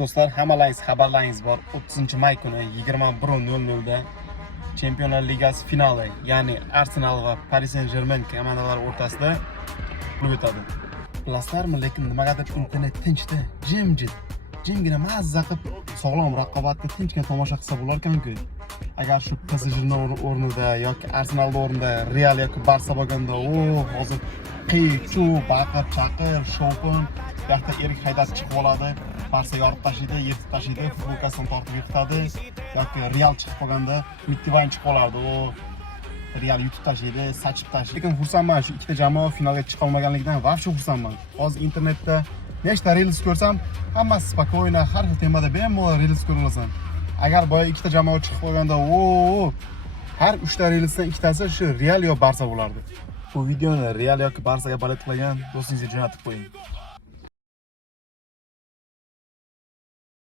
Do'stlar, hammalaringiz xabarlaringiz bor. 30-may kuni 21:00 da Chempionlar Ligasi finali, ya'ni Arsenal va Paris Saint-Germain komandalari o'rtasida bo'lib o'tadi. Bilasizlarmi, lekin nimagadir internet tinchda, jimjit, jimgina mazza qilib sog'lom raqobatni tinchgina tomosha qilsa bo'lar ekan-ku. Agar shu PSG o'rnida yoki Arsenal o'rnida Real yoki Barsa bo'lganda, hozir qiy-chuv, baqir-chaqir, shovqin, bu yoqda Erik haydab chiqib oladi. Barsa yorib tashlaydi, yirtib tashlaydi, futbolkasini tortib yiqitadi. Yoki Real chiqib qolganda Mittivayn chiqib olardi. Real yutib tashlaydi, sachib tashlaydi. Lekin xursandman, shu ikkita jamoa finalga chiqa olmaganligidan vaqti xursandman. Hozir internetda nechta reels ko'rsam, hammasi spokойно, har xil temada bemalol reels ko'rasan. Agar boya ikkita jamoa chiqib qolganda, har 3 ta reelsdan ikkitasi shu Real yo Barsa bo'lardi. Bu videoni Real yoki Barsaga balet qilgan do'stingizga jo'natib qo'ying.